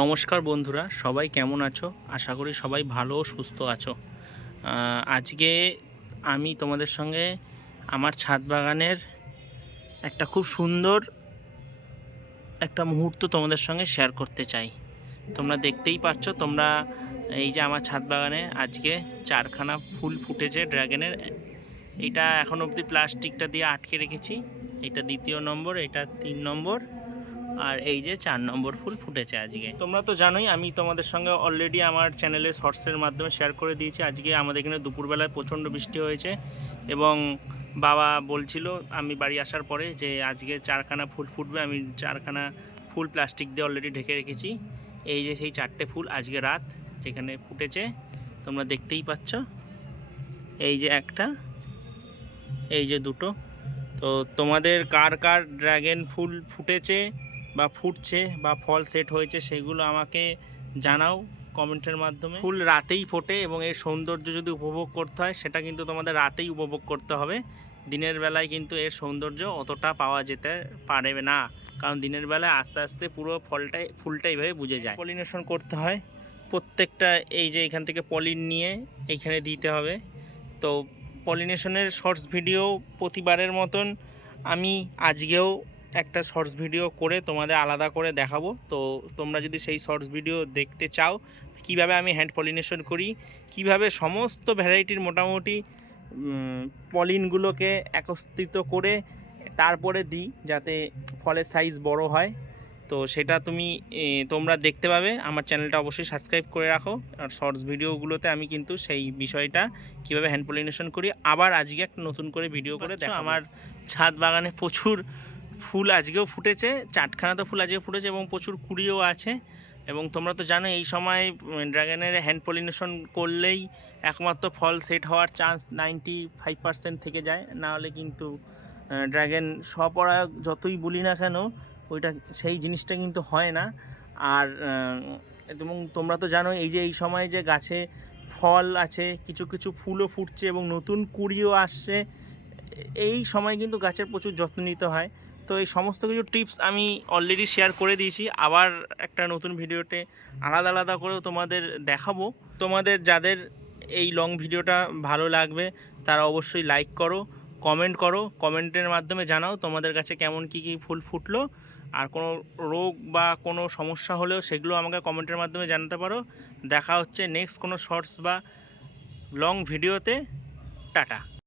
নমস্কার বন্ধুরা, সবাই কেমন আছো? আশা করি সবাই ভালো ও সুস্থ আছো। আজকে আমি তোমাদের সঙ্গে আমার ছাদ বাগানের একটা খুব সুন্দর একটা মুহূর্ত তোমাদের সঙ্গে শেয়ার করতে চাই। তোমরা দেখতেই পাচ্ছ, তোমরা এই যে আমার ছাদ বাগানে আজকে 4খানা ফুল ফুটেছে ড্রাগনের। এটা এখন অবধি প্লাস্টিকটা দিয়ে আটকে রেখেছি। এটা দ্বিতীয় নম্বর, এটা 3 নম্বর, আর এই যে 4 নম্বর ফুল ফুটেছে আজকে। তোমরা তো জানোই, আমি তোমাদের সঙ্গে অলরেডি আমার চ্যানেলে শর্টসের মাধ্যমে শেয়ার করে দিয়েছি। আজকে আমাদের এখানে দুপুরবেলায় প্রচণ্ড বৃষ্টি হয়েছে এবং বাবা বলছিল আমি বাড়ি আসার পরে যে আজকে 4খানা ফুল ফুটবে। আমি 4খানা ফুল প্লাস্টিক দিয়ে অলরেডি ঢেকে রেখেছি। এই যে সেই 4টে ফুল আজকে রাত যেখানে ফুটেছে, তোমরা দেখতেই পাচ্ছ। এই যে একটা, এই যে দুটো। তো তোমাদের কার কার ড্রাগন ফুল ফুটেছে বা ফুটছে বা ফল সেট হয়েছে সেগুলো আমাকে জানাও কমেন্টের মাধ্যমে। ফুল রাতেই ফোটে এবং এর সৌন্দর্য যদি উপভোগ করতে হয় সেটা কিন্তু তোমাদের রাতেই উপভোগ করতে হবে। দিনের বেলায় কিন্তু এর সৌন্দর্য অতটা পাওয়া যেতে পারবে না, কারণ দিনের বেলায় আস্তে আস্তে পুরো ফুলটা এইভাবে বুঝে যায়। পলিনেশন করতে হয় প্রত্যেকটা, এই যে এখান থেকে পলিন নিয়ে এইখানে দিতে হবে। তো পলিনেশনের শর্টস ভিডিও প্রতিবারের মতন আমি আজকেও একটা শর্টস ভিডিও করে তোমাদের আলাদা করে দেখাবো। তো তোমরা যদি সেই শর্টস ভিডিও দেখতে চাও, কিভাবে আমি হ্যান্ড পলিনেশন করি, কিভাবে সমস্ত ভ্যারাইটির মোটামুটি পলিনগুলোকে একত্রিত করে তারপরে দিই যাতে ফলের সাইজ বড় হয়, তো সেটা তোমরা দেখতে পাবে। আমার চ্যানেলটা অবশ্যই সাবস্ক্রাইব করে রাখো। আর শর্টস ভিডিওগুলোতে আমি কিন্তু সেই বিষয়টা কিভাবে হ্যান্ড পলিনেশন করি আবার আজকে একটা নতুন করে ভিডিও করে দেখো। আমার ছাদ বাগানে প্রচুর ফুল আজকেও ফুটেছে, 4খানা তো ফুল আজকে ফুটেছে এবং প্রচুর কুড়িও আছে। এবং তোমরা তো জানো এই সময় ড্রাগনের হ্যান্ড পলিনেশন করলেই একমাত্র ফল সেট হওয়ার চান্স 95% থেকে যায়, না হলে কিন্তু ড্রাগন স্বপরাগ যতই বলি না কেন ওইটা সেই জিনিসটা কিন্তু হয় না। আর এবং তোমরা তো জানো এই যে এই সময় যে গাছে ফল আছে, কিছু কিছু ফুলও ফুটছে এবং নতুন কুড়িও আসছে, এই সময় কিন্তু গাছের প্রচুর যত্ন নিতে হয়। তো এই সমস্ত কিছু টিপস আমি অলরেডি শেয়ার করে দিয়েছি, আবার একটা নতুন ভিডিওতে আলাদা আলাদা করেও তোমাদের দেখাবো। তোমাদের যাদের এই লং ভিডিওটা ভালো লাগবে তারা অবশ্যই লাইক করো, কমেন্ট করো, কমেন্টের মাধ্যমে জানাও তোমাদের কাছে কেমন কী ফুল ফুটলো। আর কোনো রোগ বা কোনো সমস্যা হলেও সেগুলো আমাকে কমেন্টের মাধ্যমে জানাতে পারো। দেখা হচ্ছে নেক্সট কোনো শর্টস বা লং ভিডিওতে। টাটা।